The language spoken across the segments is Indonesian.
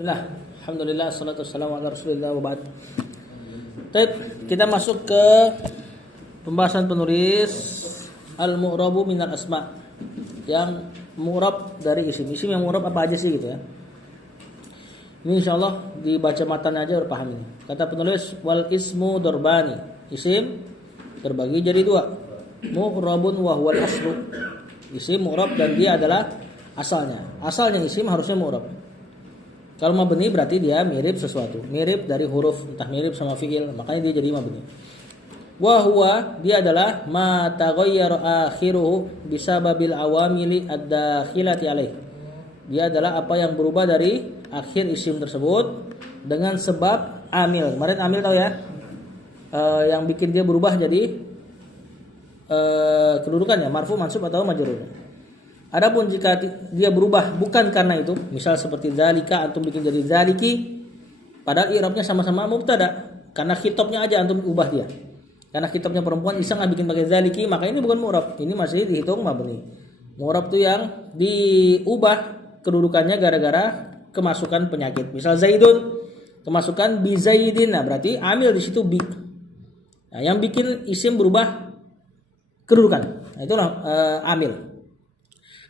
Bismillah, alhamdulillah, salatu wassalamu ala rasulillah wa ba'd. Baik, kita masuk ke pembahasan penulis al-mu'rabu minal asma. Yang mu'rab dari isim. Isim yang mu'rab apa aja sih gitu ya. Ini insyaallah dibaca matanya aja udah paham ini. Kata penulis wal ismu dorbani. Isim terbagi jadi dua. Mu'rabun wa huwal aslu. Isim mu'rab dan dia adalah asalnya. Asalnya isim harusnya mu'rab. Kalau mabni berarti dia mirip sesuatu, mirip dari huruf, entah mirip sama fiil, makanya dia jadi mabni. Wa huwa dia adalah ma taghayyara akhiruhu bisababil awamili ad-dakhilati alaih. Dia adalah apa yang berubah dari akhir isim tersebut dengan sebab amil. Kemarin amil tahu ya? Yang bikin dia berubah jadi kedudukannya marfu, mansub atau majrur. Adapun jika dia berubah bukan karena itu, misal seperti zalika antum bikin jadi zaliki, padahal i'rabnya sama-sama mubtada, karena khitabnya aja antum ubah dia. Karena khitabnya perempuan iseng bikin pakai zaliki, maka ini bukan mu'rab, ini masih dihitung mabni. Mu'rab itu yang diubah kedudukannya gara-gara kemasukan penyakit. Misal zaidun kemasukan bi zaidin, nah berarti amil di situ bi. Nah, yang bikin isim berubah kedudukan. Nah, itulah amil.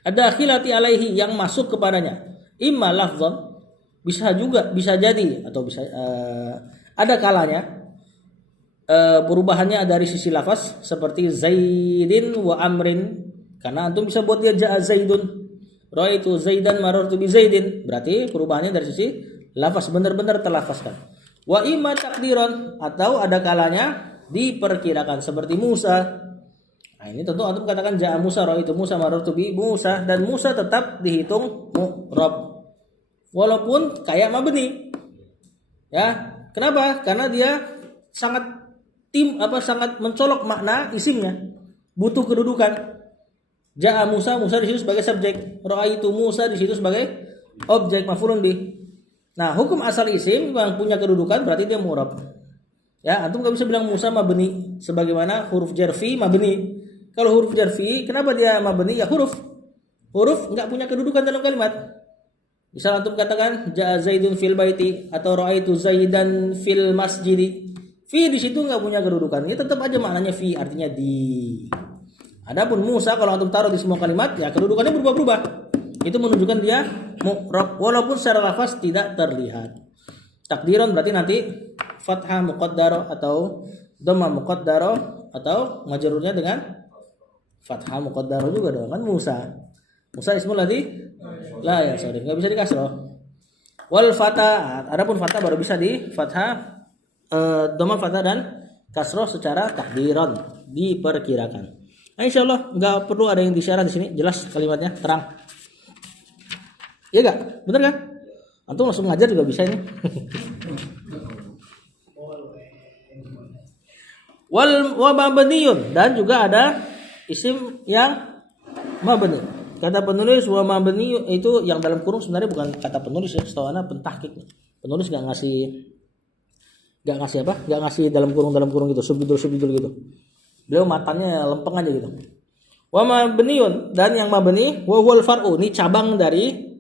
Ada khilati alaihi yang masuk kepadanya. Imma lafzan, bisa jadi atau bisa ada kalanya perubahannya dari sisi lafaz seperti zaidin wa amrin, karena antum bisa buat dia ja'a zaidun, ra'aitu zaidan marartu bi zaidin, berarti perubahannya dari sisi lafaz benar-benar terlafazkan. Wa imma takdiran, atau ada kalanya diperkirakan seperti Musa. Nah, ini tentu antum katakan ja'a Musa, ra'aitu Musa marartu bi Musa, dan Musa tetap dihitung mu'rab. Walaupun kayak mabni. Ya, kenapa? Karena dia sangat sangat mencolok makna isimnya. Butuh kedudukan. Ja'a Musa, Musa di situ sebagai subjek. Ra'aitu Musa di situ sebagai objek maf'ulun bih. Nah, hukum asal isim yang punya kedudukan berarti dia mu'rab. Ya, antum enggak bisa bilang Musa mabni sebagaimana huruf jarfi mabni. Kalau huruf jarfi, kenapa dia mabni? Ya huruf enggak punya kedudukan dalam kalimat. Misal antum katakan ja'a Zaidun fil baiti atau ra'aitu Zaidan fil masjidi. Fi di situ enggak punya kedudukan. Ini tetap aja maknanya fi, artinya di. Adapun Musa kalau antum taruh di semua kalimat, ya kedudukannya berubah-ubah. Itu menunjukkan dia mu'rab walaupun secara lafaz tidak terlihat. Takdiran berarti nanti fathah muqaddarah atau dhamma muqaddarah atau majrurnya dengan fathah muqaddarah juga dong, kan Musa. Musa ismul ladzi la ya sorry, enggak bisa dikasroh. Wal fata, adapun fatah baru bisa di fathah dhamma fathah dan kasroh secara takdiran, diperkirakan. Nah, insyaallah enggak perlu ada yang disyarah di sini, jelas kalimatnya, terang. Iya enggak? Benar kan? Antum langsung ngajar juga bisa ini. Wal wa mabniyun, dan juga ada isim yang mabni. Kata penulis wa mabni itu yang dalam kurung sebenarnya bukan kata penulis ya, setahu ana pentahqiq. Penulis enggak ngasih dalam kurung gitu, subjudul gitu. Beliau matanya lempeng aja gitu. Wa mabniyun, dan yang mabni wa huwal far'u, ini cabang dari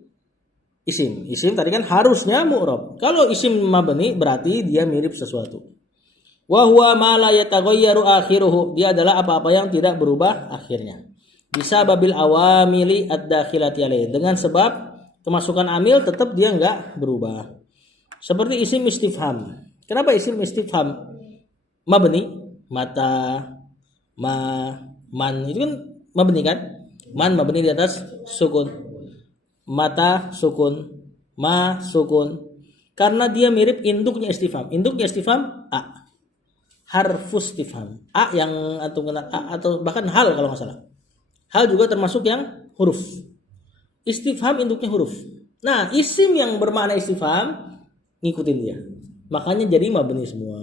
isim. Isim tadi kan harusnya mu'rab. Kalau isim mabni berarti dia mirip sesuatu. Wa huwa ma la yataghayyaru akhiruhu, dia adalah apa-apa yang tidak berubah akhirnya. Bisa babil awamili ad-dakhilati alaih, dengan sebab kemasukan amil tetap dia enggak berubah. Seperti isim istifham. Kenapa isim istifham mabni? Mata, ma, man, itu kan mabni kan? Man mabni di atas sukun. Mata sukun, ma sukun. Karena dia mirip induknya istifham. Induknya istifham a. Harfus istifham. A yang atau kena a atau bahkan hal kalau enggak salah. Hal juga termasuk yang huruf. Istifham induknya huruf. Nah, isim yang bermakna istifham ngikutin dia. Makanya jadi mabni semua.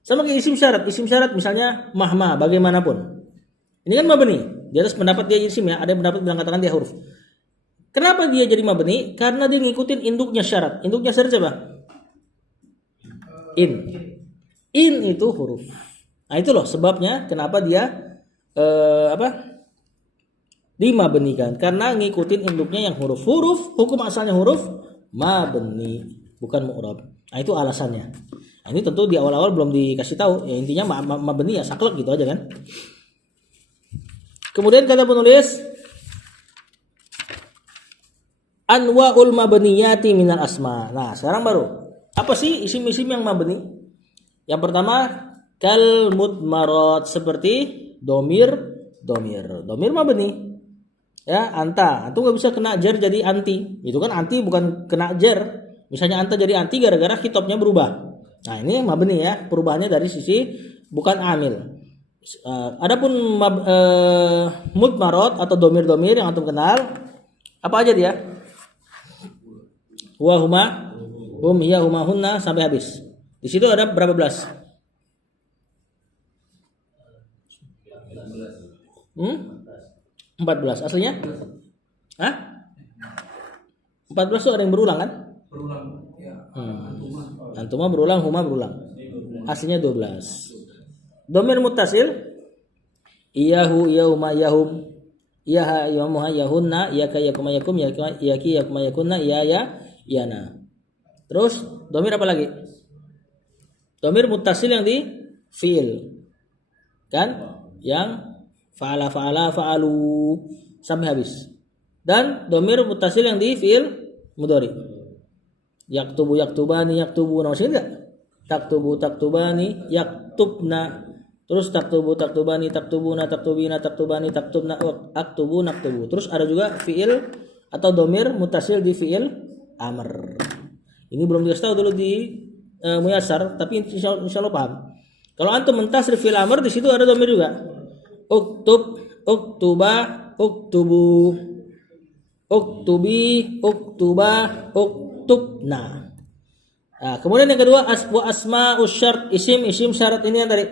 Sama kayak isim syarat. Isim syarat misalnya mahma, bagaimanapun. Ini kan mabni. Di atas pendapat dia isim ya, ada yang pendapat bilang katakan dia huruf. Kenapa dia jadi mabni? Karena dia ngikutin induknya syarat. Induknya syarat siapa? In itu huruf. Nah, itu loh sebabnya kenapa dia dimabnikan, karena ngikutin induknya yang huruf. Hukum asalnya huruf mabni, bukan mu'rab. Nah, itu alasannya. Nah, ini tentu di awal-awal belum dikasih tahu. Ya intinya mabni ya saklek gitu aja kan. Kemudian kata penulis anwaul mabniyati minal asma. Nah, sekarang baru. Apa sih isim-isim yang mabni? Yang pertama kal mudmarat, seperti domir mabni. Ya, anta nggak bisa kena jar jadi anti. Itu kan anti bukan kena jar. Misalnya anta jadi anti gara-gara khitabnya berubah. Nah, ini mabni ya, perubahannya dari sisi bukan amil. Adapun mudmarat atau domir yang antum kenal, apa aja dia? Wa huma, hum, hiya, huma, hunna sampai habis. Di situ ada berapa belas? 14 aslinya? Hah? 14 itu ada yang berulang kan? Berulang ya. Antuma berulang, huma berulang. Aslinya 12. Domir muttasil iyahu, iyahuma, iyahum, iyaha, iyamuha, iyahunna, iyaka, iyakuma, yakum, iyaki, yakuma, yakunna, iyaya, iyana. Terus domir apa lagi? Domir muttasil yang di fiil. Kan? Yang fa'ala, fa'alu sampai habis. Dan domir muttasil yang di fiil mudhari. Yaktubu, yaktubani, yaktubuna, masih enggak? Taktubu, taktubani, yaktubna. Terus taktubu, taktubani, taktubuna, taktubina, taktubani, taktubna, aktubu, naktubu. Terus ada juga fiil atau domir muttasil di fiil amr. Ini belum dikasih tahu dulu di Muyassar, tapi insya Allah paham. Kalau antum mentasrif fiil amr, di situ ada domir juga. Uktub, uktuba, uktubu, uktubi, uktuba, uktubna. Nah, kemudian yang kedua asma usyart, isim syarat ini yang tadi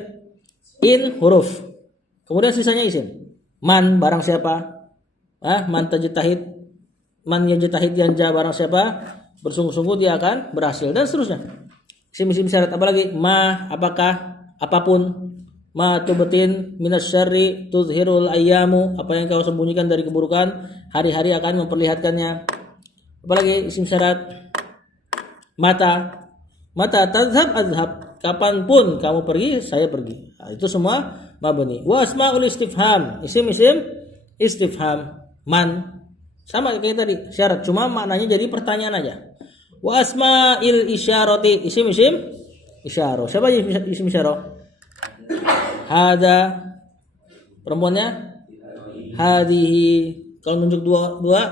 in huruf. Kemudian sisanya isim. Man barang siapa? Man tajtahid, man yajtahid yanja barang siapa? Bersungguh-sungguh dia akan berhasil, dan seterusnya. Isim syarat apalagi? Ma apakah, apapun. Ma tubatin minas syarri tuzhirul ayyamu, apa yang kau sembunyikan dari keburukan, hari-hari akan memperlihatkannya. Apalagi isim syarat? Mata tazhab azhab, kapanpun kamu pergi saya pergi. Nah, itu semua mabni. Wa asmaul istifham, isim istifham. Man sama kayak tadi syarat, cuma maknanya jadi pertanyaan aja. Wa asmail isyarati, isim isyarah. Siapa isim isyarah? Hada perempuannya, hadihi kalau nunjuk dua,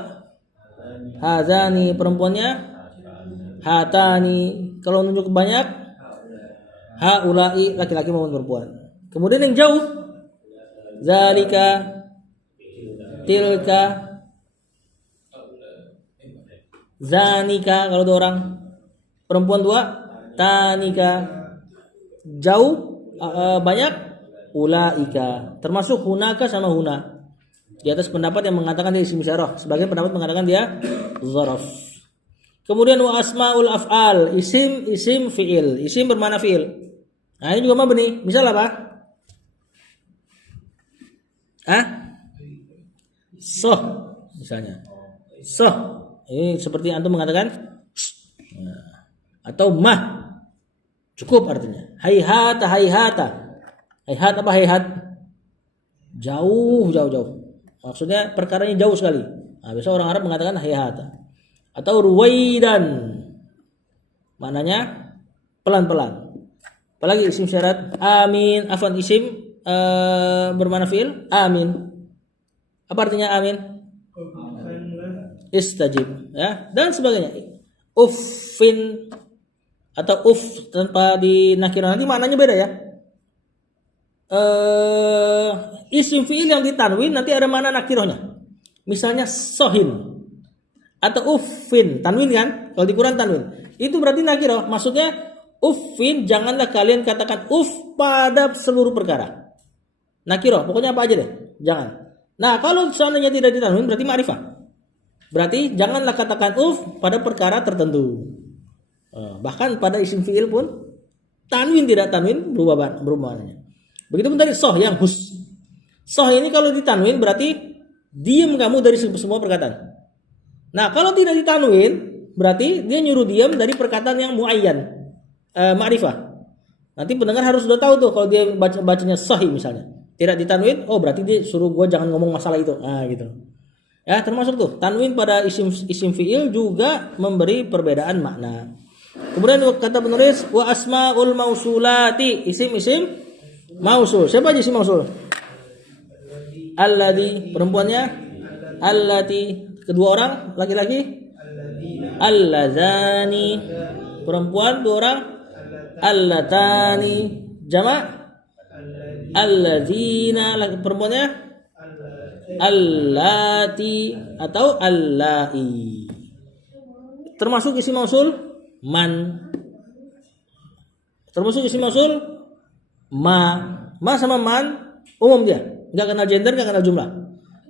hadani perempuannya, hatani kalau nunjuk banyak, haulai laki-laki maupun perempuan. Kemudian yang jauh, zalika, tilka, zanika kalau dua orang, perempuan dua, tanika, jauh banyak, ulaika, termasuk hunaka sama huna. Di atas pendapat yang mengatakan dia isim isyarah, sebagian pendapat mengatakan dia zaraf. Kemudian wa asmaul af'al, isim fi'il, isim bermakna fi'il. Nah, ini juga mabni. Misal apa? Soh misalnya. Soh. Ini seperti antum mengatakan atau mah. Cukup artinya. Hayhata. Hayhat apa hayhat? Jauh. Maksudnya perkaranya jauh sekali. Nah, biasa orang Arab mengatakan hayhata. Atau ruwaidan, maknanya pelan-pelan. Apalagi isim syarat amin, afan isim bermakna fi'il amin. Apa artinya amin? Istajib, ya, dan sebagainya. Uffin atau uff tanpa dinakirah, nanti maknanya beda ya. Isim fi'il yang ditanwin nanti ada makna nakirahnya. Misalnya sohin atau uffin, tanwin kan? Kalau di Quran tanwin. Itu berarti nakirah. Maksudnya uffin, janganlah kalian katakan uff pada seluruh perkara. Nakirah, pokoknya apa aja deh. Jangan. Nah, kalau seandainya tidak ditanwin berarti ma'rifah. Berarti janganlah katakan uff pada perkara tertentu. Bahkan pada isim fi'il pun tanwin tidak tanwin berubah maknanya. Begitu pun tadi soh yang hus. Soh ini kalau ditanwin berarti diam kamu dari semua perkataan. Nah, kalau tidak ditanwin, berarti dia nyuruh diam dari perkataan yang muayyan, ma'rifah. Nanti pendengar harus sudah tahu tuh kalau dia bacanya sahih misalnya. Tidak ditanwin, oh berarti dia suruh gue jangan ngomong masalah itu. Nah, gitu. Ya, termasuk tuh tanwin pada isim fiil juga memberi perbedaan makna. Kemudian kata penulis wa asmaul mausulati, isim-isim mausul. Siapa aja isim mausul? Alladhi, perempuannya allati, kedua orang laki-laki alladzani, perempuan dua orang allatani, jamak alladzina, perempuannya allati atau allai. Termasuk isim mausul man, termasuk isim mausul ma sama man umum dia, nggak kenal gender, nggak kenal jumlah.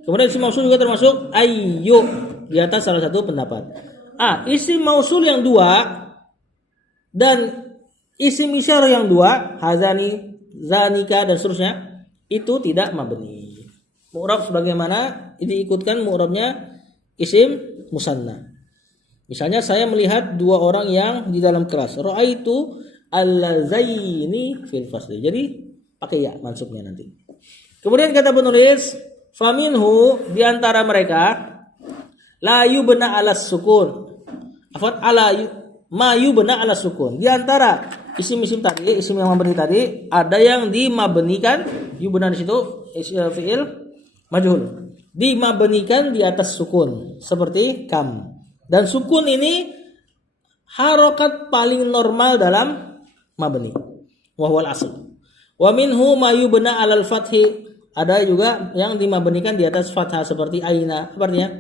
Kemudian isim mausul juga termasuk ayyu di atas salah satu pendapat. Isim mausul yang dua dan isim isyarah yang dua, hazani, zanika dan seterusnya, itu tidak mabni. Mu'rab sebagaimana diikutkan mu'rabnya isim musanna. Misalnya saya melihat dua orang yang di dalam kelas. Ra'aitu allazaini fil fasli. Jadi pakai ya mansubnya nanti. Kemudian kata penulis, faminhu di antara mereka la yubna ala sukun. Afwan ala ma yubna ala sukun. Di antara isim-isim tadi, isim yang mabni tadi, ada yang dimabnikan, yubna di situ fiil majhul. Dimabnikan di atas sukun seperti kam. Dan sukun ini harokat paling normal dalam mabni. Wa huwal asl. Wa minhu ma yubna alal fathi. Ada juga yang dimabnikan di atas fathah seperti aina. Apa artinya?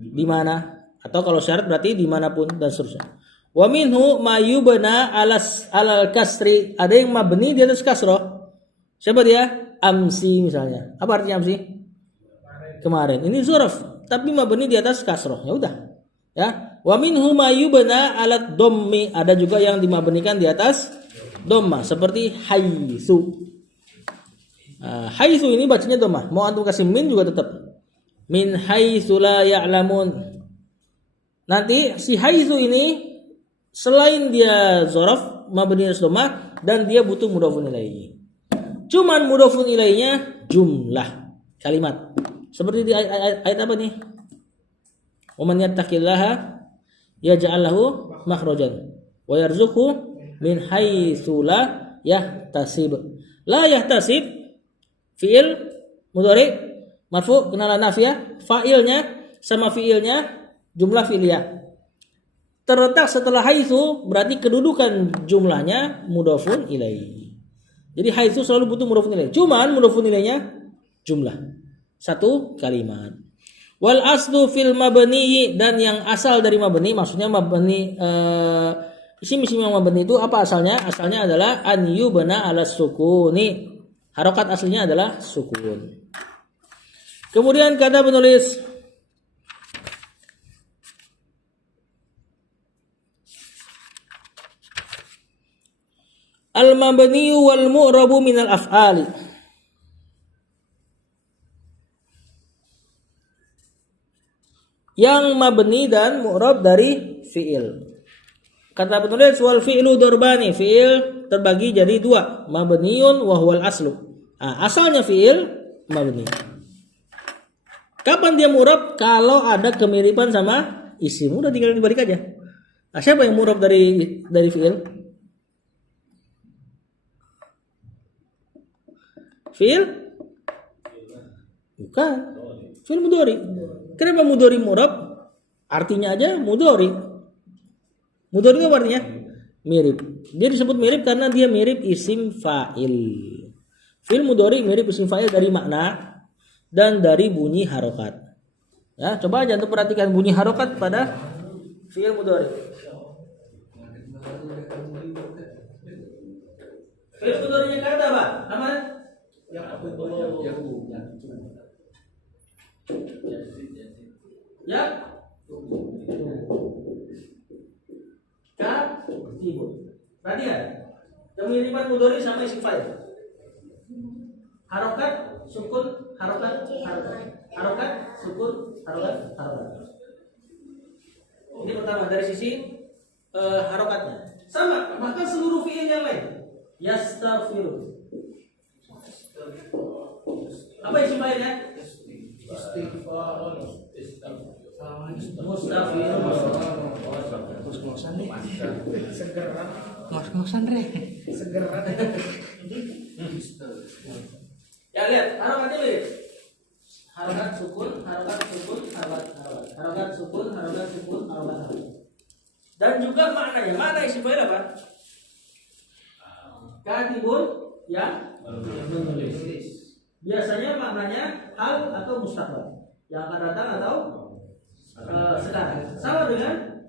Di mana? Atau kalau syarat berarti dimanapun dan seterusnya. Wa minhu ma yubna alal kasri. Ada yang mabni di atas kasroh. Siapa dia? Amsi misalnya. Apa artinya amsi? Kemarin. Ini zuraf, tapi mabni di atas kasroh. Ya udah. Ya. Wa minhu ma yubna alat dhammi. Ada juga yang dimabnikan di atas dhamma seperti haitsu. Haitsu ini bacanya dhammah. Mau antum kasih min juga tetap. Min haitsu la ya'lamun. Nanti si haitsu ini selain dia dzaraf mabni atas dhammah dan dia butuh mudhofun ilaihi. Cuman mudhofun ilaihinya jumlah kalimat. Seperti di ayat apa nih? Wa man yattaqillaha yaj'al lahu makhrajan wa yarzuqhu min haitsu la yahtasib. La yahtasib fiil mudhari marfu kenalan nafiyah, fa'ilnya sama fiilnya jumlah fi'liyah. Terletak setelah haitsu berarti kedudukan jumlahnya mudhofun ilaihi. Jadi haitsu selalu butuh mudhofun ilaihi. Cuman mudhofun ilaihinya jumlah. Satu kalimat. Wal aslu fil mabni, dan yang asal dari mabni maksudnya mabni isim-isim yang mabni itu apa asalnya? Asalnya adalah an yubna ala sukuni. Harokat aslinya adalah sukun. Kemudian kata penulis al-mabni wal mu'rabu minal af'ali. Yang mabni dan mu'rab dari fi'il. Kata penulis wal fi'lu darbani, fi'il terbagi jadi dua, mabniun wa huwal aslu. Asalnya fi'il mabni. Kapan dia mu'rab? Kalau ada kemiripan sama isim, udah tinggal dibalik aja. Siapa yang mu'rab dari fi'il? Fi'il? Bukan. Fi'il mudhari. Kenapa mudhari mu'rab? Artinya aja mudhari. Mudhari itu artinya mirip. Dia disebut mirip karena dia mirip isim fa'il. Fi'il mudhari mirip isim fa'il dari makna dan dari bunyi harokat. Ya, coba aja untuk perhatikan bunyi harokat pada fi'il mudhari. Fi'il mudharinya kata apa? Namanya? Ya. Katibun. Perhatikan. Kemiripan mudhari sama isim fa'il. Harokat, sukun, harokat, harokat. Harokat, sukun, harokat, harokat. Ini pertama dari sisi harokatnya. Sama, bahkan seluruh fiil yang lain. Yastaghfiru. Apa isim lainnya? Istighfar. Mustaghfirun. Ngos-ngosan nih. Segera. Ngos-ngosan deh. Segera. Ya lihat, harokatnya lihat. Harokat sukun, harokat sukun, harokat sukun, harokat sukun, harokat. Dan juga maknanya, makna isim fa'il apa? Katibun yang menulis. Biasanya maknanya hal atau mustaqbal, yang akan datang atau sekarang. Sama dengan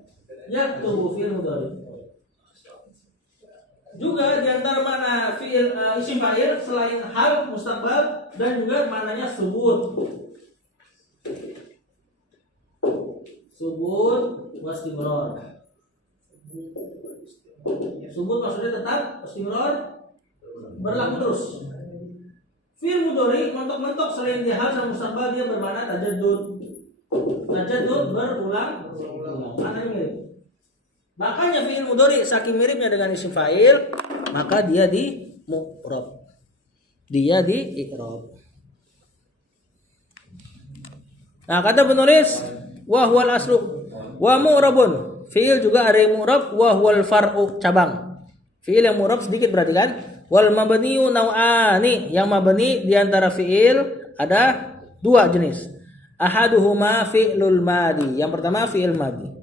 yaktubu fil mudhari. Juga di antara makna fi'il isim fa'il selain hal, mustaqbal dan juga maknanya subut. Subut wastimror. Subut maksudnya tetap, wastimror berlaku terus. Fi'il mudhari mentok-mentok selain dia hal sama mustaqbal dia bermakna tajaddud. Tajaddud berulang. Maknanya mirip. Makanya fi'il mudhari saking miripnya dengan isim fa'il, maka dia di mu'rab. Dia di i'rab. Nah, kata penulis wa huwal aslu wa mu'rabun. Fi'il juga ada yang mu'rab, wa huwal far'u cabang. Fi'il yang mu'rab sedikit berarti kan? Wal mabniyu naw'ani. Yang mabni di antara fi'il ada dua jenis. Ahaduhuma fi'lul madi. Yang pertama fi'il madi.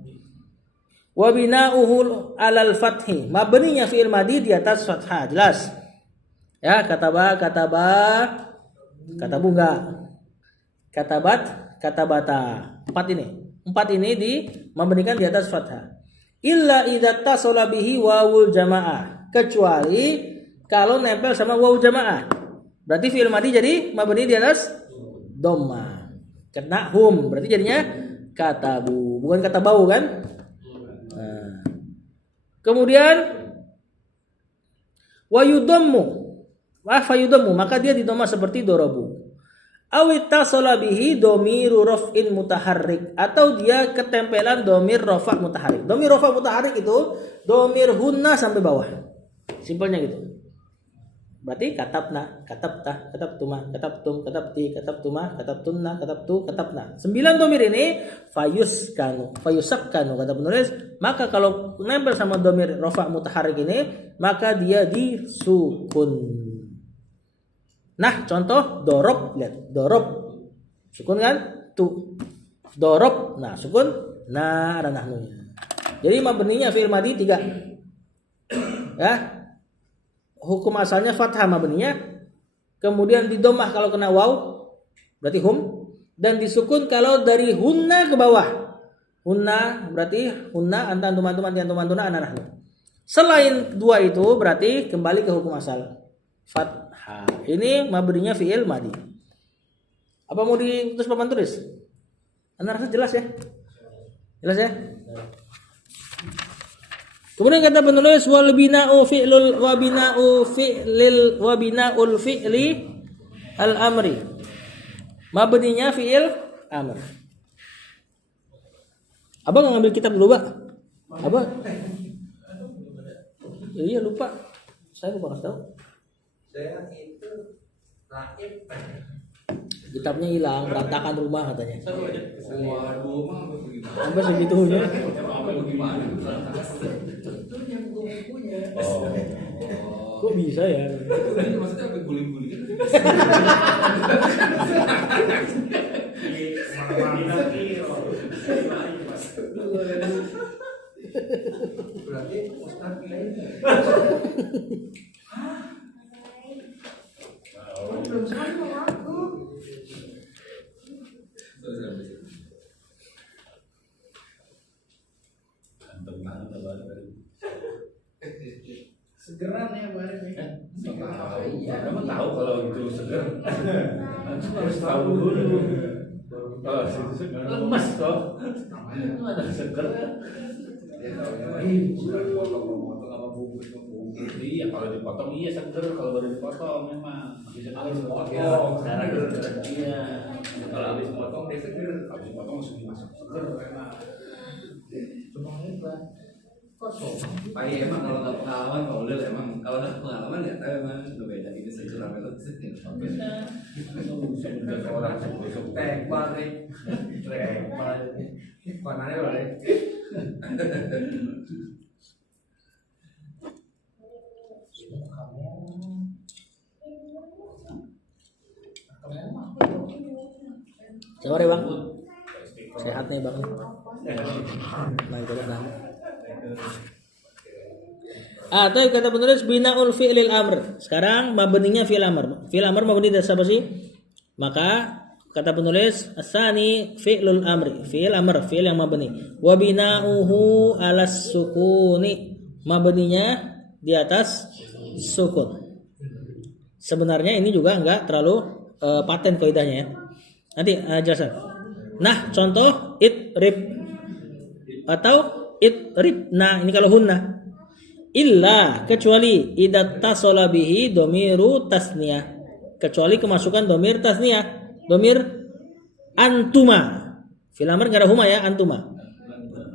Wa bina'uhu 'alal fathi. Mabninya fi'il madi di atas fathah, jelas. Ya, kataba, katabu enggak. Katabat, katabata. Empat ini di mabnikan di atas fathah. Illa idza tasala bihi wawul jamaah. Kecuali kalau nempel sama wawu jamaah. Berarti fi'il madi jadi mabni di atas dhamma. Kena hum, berarti jadinya katabu, bukan katabau kan? Nah. Kemudian fayudammu, maka dia didhamma seperti dorobu. Awit tasala bihi domiru raf'in mutaharrik, atau dia ketempelan domir rafa' mutaharrik. Domir rafa' mutaharrik itu domir hunna sampai bawah. Simpelnya gitu. Berarti katabna, katabta, katabtuma, katabtum, katabti, katabtuma, katabtunna, katabtu, katabna. 9 domir ini fayusakkanu kata penulis, maka kalau nempel sama domir rafa' mutaharrik ini, maka dia disukun. Nah, contoh dorob, lihat dorob, sukun kan? Tu, dorob, nah sukun, nah ada nahnunya. Jadi mabninya fi'il madi 3, ya. Hukum asalnya fathah mabninya, kemudian didomah kalau kena waw, berarti hum, dan disukun kalau dari hunna ke bawah. Hunna berarti hunna antan tuman-tuman tian tuman-tuna ana nahnu. Selain dua itu berarti kembali ke hukum asal fathah. Ini mabninya fi'il madi. Apa mau ditulis papan tulis? Anda rasa jelas ya? Jelas ya? Kemudian kata penulis wal bina'u fi'lul wa bina'ul fi'li al amri. Mabninya fi'il amr. Abang ngambil kitab dulu, Pak. Abang. Iya lupa. Saya lupa kasih tahu. Saya itu raib. Kitabnya hilang, berantakan rumah katanya. Waduh, mah bagaimana? Sampai segitunya. Bagaimana? Itu yang buku-bukunya. Kok bisa ya? Itu maksudnya apa guling-guling? Berarti Ustaz lainnya. Belum sekali mau aku. Segeran ya bareng ya. Iya, kamu tahu kalau itu seger. Harus tahu dulu. Oh, lemas toh. Itu ada seger. Dia tahu ini sudah dipotong apa bungkus. Iya, kalau dipotong iya seger, kalau baru dipotong memang bisa Habis potong. Iya. Kalau habis potong dia seger. Habis dipotong langsung dimasak seger memang. Cuma hebat. Kosong. Pakai emang kalau nggak pengalaman, kalau udah emang kalau nggak pengalaman ya tahu emang berbeda. Ini secara metode sih. Sudah orang besok tekbal nih. Tekbal. Warnanya berapa? Sabar ya bang, sehat nih bang. Nah coba nang. Tapi kata penulis binaul fi'lil amr. Sekarang mabninya fi'il amr. Fi'il amr mabni dari siapa sih? Maka kata penulis asani fi'lul amri. Fi'il amr, fi'il yang mabni. Wa bina'uhu alas sukuni. Mabninya di atas sukun. Sebenarnya ini juga enggak terlalu paten kaidahnya ya. Nanti jelasan. Nah, contoh itrib atau itrib. Nah, ini kalau hunna. Illa kecuali idza tasala bihi domiru tasniyah. Kecuali kemasukan domir tasniyah. Domir antuma. Fil amr enggak ada huma ya, antuma.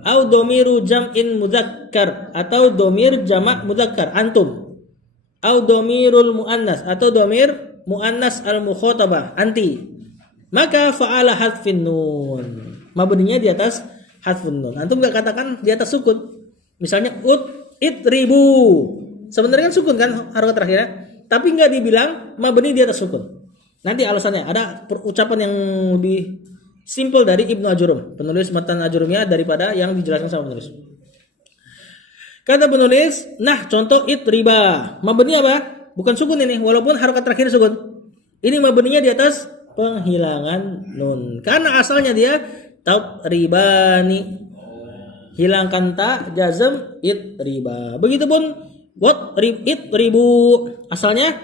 Au domiru jam'in mudzakkar atau domir jamak mudzakkar antum. Au domirul muannas atau domir muannas al mukhatabah anti. Maka fa'ala hadfin nun. Mabninya di atas hadfun nun. Antum enggak katakan di atas sukun. Misalnya itribu. Sebenarnya kan sukun kan harokat terakhirnya, tapi enggak dibilang mabni di atas sukun. Nanti alasannya ada ucapan yang lebih simple dari Ibnu Ajurum, penulis matan Ajurumiyah daripada yang dijelaskan sama penulis. Kata penulis, nah contoh itriba. Mabni apa? Bukan sukun ini, walaupun harokat terakhir sukun. Ini mabninya di atas penghilangan nun. Karena asalnya dia tatribani. Hilangkan ta, jazm itriba. Begitupun itribu. Asalnya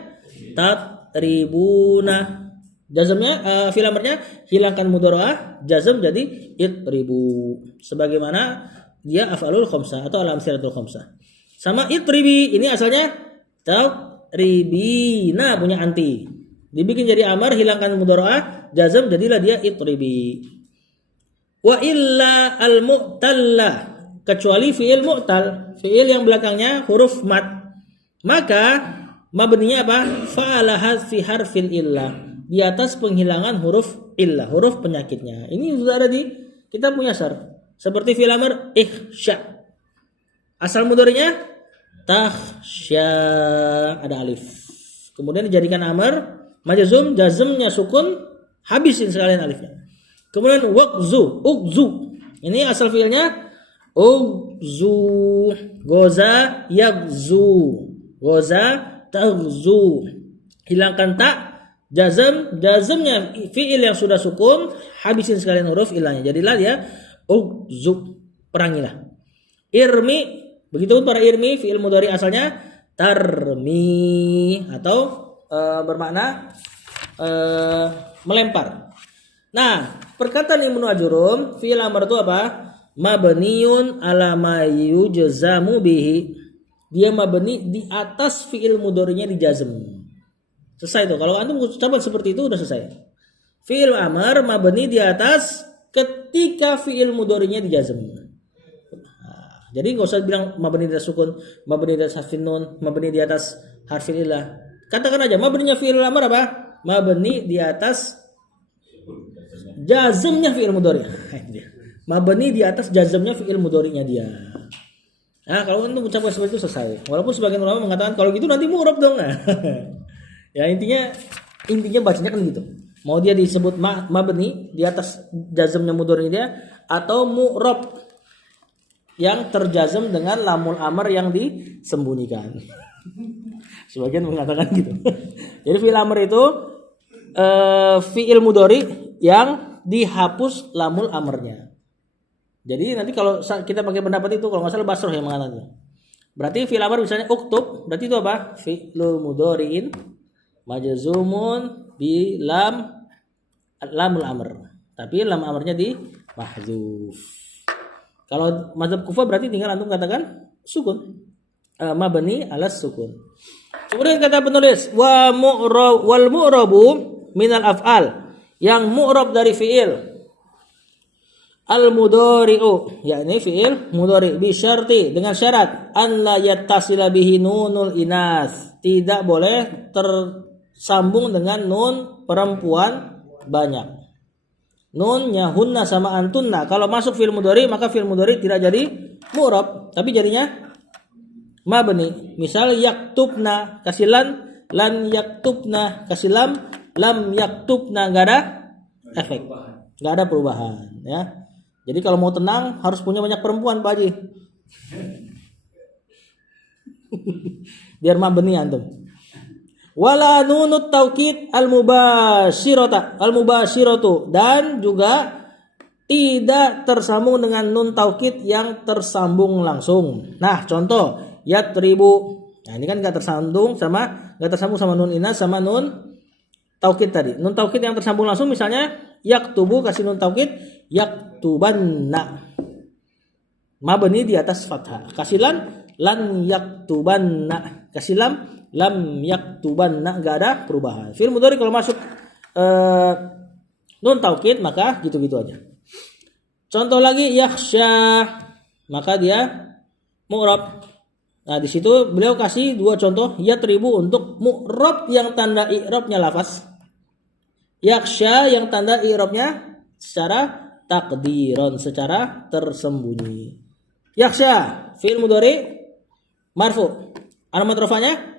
tatribuna. Jazmnya fi'il amrnya hilangkan mudharaah, jazm jadi itribu. Sebagaimana dia af'alul khamsah atau al-amsilatul khamsah. Sama itribi, ini asalnya tatribina punya anti. Dibikin jadi amar, hilangkan mudharaah, jazm jadilah dia itribi. Wa illa al-mu'tallah, kecuali fi'il mu'tal, fi'il yang belakangnya huruf mat. Maka mabninya apa? Fa'ala hadfi harfil illah. Di atas penghilangan huruf illah, huruf penyakitnya. Ini sudah ada di kita punya syar. Seperti fi'il amr ihsya. Asal mudhari'nya takhsya, ada alif. Kemudian dijadikan amr majzum, jazmnya sukun, habisin sekalian alifnya. Kemudian waqzu, uqzu. Ini asal fi'ilnya uqzu, goza yaqzu, goza taghzu. Hilangkan tak, jazmnya fi'il yang sudah sukun, habisin sekalian huruf ilahnya. Jadilah dia uqzu, perangilah. Irmi, begitu pun para irmi, fi'il mudhari asalnya tarmi atau bermakna melempar. Nah, perkataan Ibnu Ajurum, fi'il amr itu apa? Mabniun ala ma yujzamu bihi. Dia mabni di atas fi'il mudhari'nya dijazm. Selesai tuh. Kalau antum ucapan seperti itu udah selesai. Fi'il amr mabni di atas ketika fi'il mudhari'nya dijazm. Nah, jadi enggak usah bilang mabni di atas sukun, mabni di atas harfin nun, mabni di atas harfil illah. Katakan aja mabninya fi'il amr apa? Mabni di atas jazmnya fi'il mudhari'. Mabni di atas jazmnya fi'il mudhari'nya dia. Nah, kalau antum ucapkan seperti itu selesai. Walaupun sebagian ulama mengatakan kalau gitu nanti mu'rab dong. Ya intinya bacanya kan gitu. Mau dia disebut mabni di atas jazmnya mudhari' dia atau mu'rab yang terjazm dengan lamul amr yang disembunyikan. Sebagian mengatakan gitu. Jadi fi'il amr itu fi'il mudhari' yang dihapus lamul amrnya. Jadi nanti kalau kita pakai pendapat itu, kalau nggak salah Basroh yang mengatakan. Berarti fi'il amr misalnya uktub, berarti itu apa? Fi'lul mudhari'in majzumun bi lamul amr. Tapi lam amrnya di mahdzuf. Kalau mazhab Kufah berarti tinggal antum katakan sukun. Mabni alas sukun. Kemudian kata penulis wal mu'rabu minal af'al, yang mu'rab dari fi'il Al-mudhari'u, yakni fi'il mudhari' bi syarti, dengan syarat an la yattasila bihi nunul inas, tidak boleh tersambung dengan nun perempuan banyak. Nunnya hunna sama antunna kalau masuk fi'il mudhari maka fi'il mudhari tidak jadi mu'rab tapi jadinya mabni. Misal yaktubna kasih lan yaktubna kasih lam yaktubna, enggak ada efek, enggak ada perubahan ya. Jadi kalau mau tenang harus punya banyak perempuan Pak Haji. Biar mabni antum. Wala nunut taukid al-mubashiratu, dan juga tidak tersambung dengan nun taukid yang tersambung langsung. Nah, contoh yatribu. Nah, ini kan enggak tersambung sama nun inas sama nun taukid tadi. Nun taukid yang tersambung langsung misalnya yaktubu kasih nun taukid yaktubanna. Mabni di atas fathah. Kasih lan yaktubanna. Kasih lam yaktubanna, enggak ada perubahan. Fi'il mudhari kalau masuk nun taukid maka gitu-gitu aja. Contoh lagi yakhsha, maka dia mu'rab. Nah, di situ beliau kasih dua contoh yatribu untuk mu'rab yang tanda i'rabnya lafaz. Yakhsha yang tanda i'rabnya secara takdiron, secara tersembunyi. Yakhsha fi'il mudhari marfu. Alamat rafanya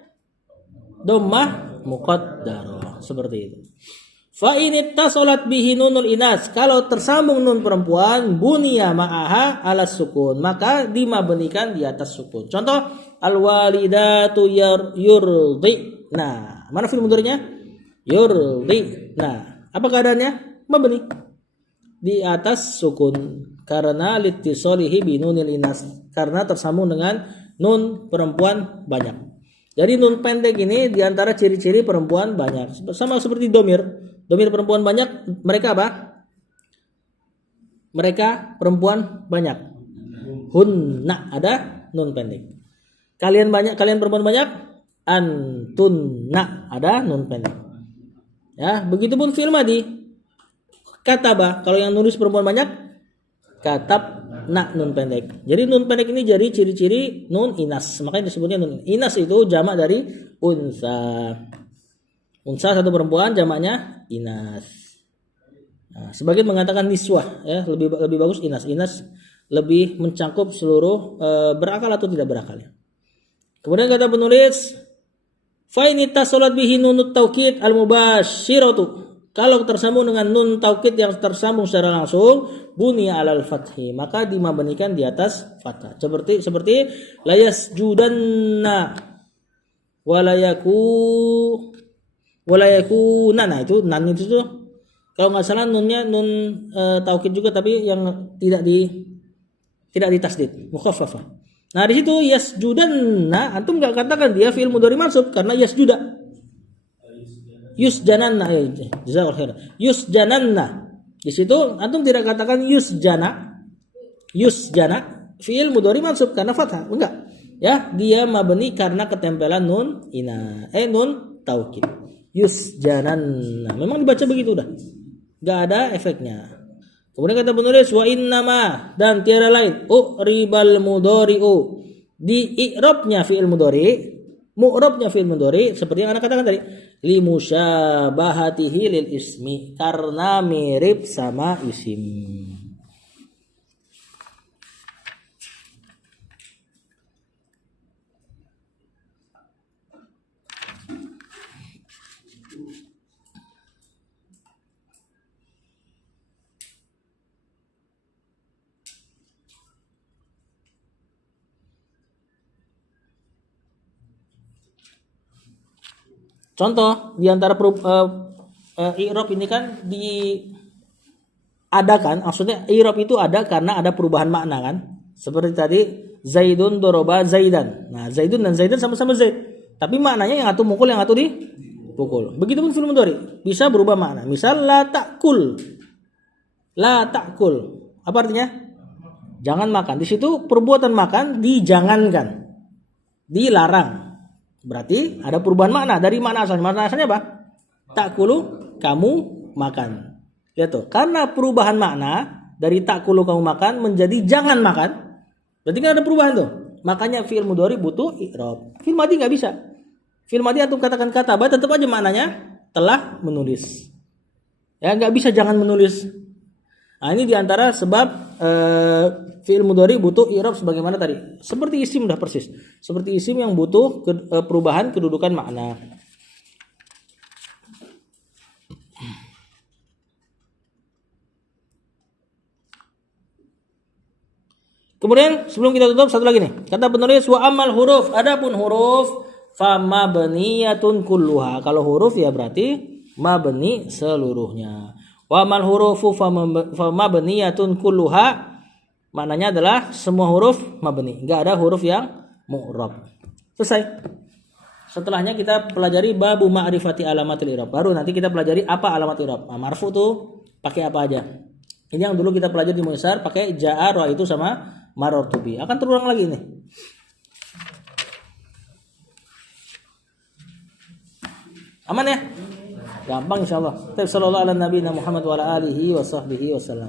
dhammah muqaddarah, seperti itu. Fa in ittasalat bihi nunul inas, kalau tersambung nun perempuan buniya ma'aha ala sukun, maka dimabnikan di atas sukun. Contoh al walidatu yurdi. Nah, mana fi'il mudhari'nya? Yurdi. Nah, apa keadaannya? Mabni di atas sukun karena litisolihi binunil inas, karena tersambung dengan nun perempuan banyak. Jadi nun pendek ini diantara ciri-ciri perempuan banyak, sama seperti domir perempuan banyak, mereka apa? Mereka perempuan banyak. Hunna ada nun pendek. Kalian perempuan banyak, antunna ada nun pendek. Ya, begitupun fi'il madhi. Kataba, kalau yang nulis perempuan banyak, katabna nun pendek. Jadi nun pendek ini jadi ciri-ciri nun inas. Makanya disebutnya nun inas, itu jamak dari unsa. Unsa satu perempuan, jamaknya inas. Nah, sebagian mengatakan niswah, ya, lebih bagus inas. Inas lebih mencakup seluruh berakal atau tidak berakal. Kemudian kata penulis, fa in ittasalat bihi nunut taukid al-mubashiratu. Kalau tersambung dengan nun taukid yang tersambung secara langsung, bunya alal fathi, maka dimabnikan di atas fathah. Seperti layasjudanna walayakuna. Nah, itu nan itu tuh kalau nggak salah nunnya nun taukid juga, tapi yang tidak di tasdid, mukhaffafah. Nah, di situ yasjudanna antum nggak katakan dia fi'il mudhari mansub karena yasjuda. Yusjananna, jazakallahu khairan. Yusjananna. Di situ antum tidak katakan yusjana. Yusjana fi'il mudhari mansub karena fathah. Enggak. Ya, dia mabni karena ketempelan nun nun taukid. Yusjananna. Memang dibaca begitu udah. Enggak ada efeknya. Kemudian kata penulis wa innama, dan tiada lain u'ribal mudhari'u, di i'rabnya fi'il mudhari, mu'rabnya fi'il mudhari seperti yang Anda katakan tadi, li musyabahatihi lil ismi, karena mirip sama isim. Contoh di antara i'rab ini kan diadakan, maksudnya i'rab itu ada karena ada perubahan makna kan. Seperti tadi Zaidun doroba Zaidan. Nah, Zaidun dan Zaidan sama-sama Zaid, tapi maknanya yang satu mukul, yang satu dipukul. Begitupun fi'il mudhari bisa berubah makna. Misal la ta'kul. La ta'kul. Apa artinya? Jangan makan. Di situ perbuatan makan dijangankan. Dilarang. Berarti ada perubahan makna dari makna asalnya. Makna asalnya apa? Ta'kulu, kamu makan. Gitu. Karena perubahan makna, dari ta'kulu kamu makan menjadi jangan makan. Berarti kan ada perubahan tuh. Makanya fi'il mudhari butuh i'rab. Fi'il madhi enggak bisa. Fi'il madhi antum katakan kataba tetap aja maknanya telah menulis. Ya enggak bisa jangan menulis. Nah, ini diantara sebab fi'il mudhari butuh i'rab sebagaimana tadi. Seperti isim dah persis. Seperti isim yang butuh perubahan kedudukan makna. Kemudian sebelum kita tutup satu lagi nih. Kata penulis wa amal huruf. Adapun huruf fa mabniyatun kulluha. Kalau huruf ya berarti mabni seluruhnya. Wa amal hurufu fa mabniyatun kulluha. Maknanya adalah semua huruf mabni. Enggak ada huruf yang mu'rab. Selesai. Setelahnya kita pelajari babu ma'rifati alamatil i'rab. Baru nanti kita pelajari apa alamat i'rab. Nah, marfu tuh pakai apa aja. Ini yang dulu kita pelajari di Muyassar pakai ja'a, ra'aitu sama marartu bi. Akan terulang lagi nih. Aman ya? Gampang insyaallah. Sallallahu ala nabiyina Muhammad wa ala alihi wa sahbihi wasallam.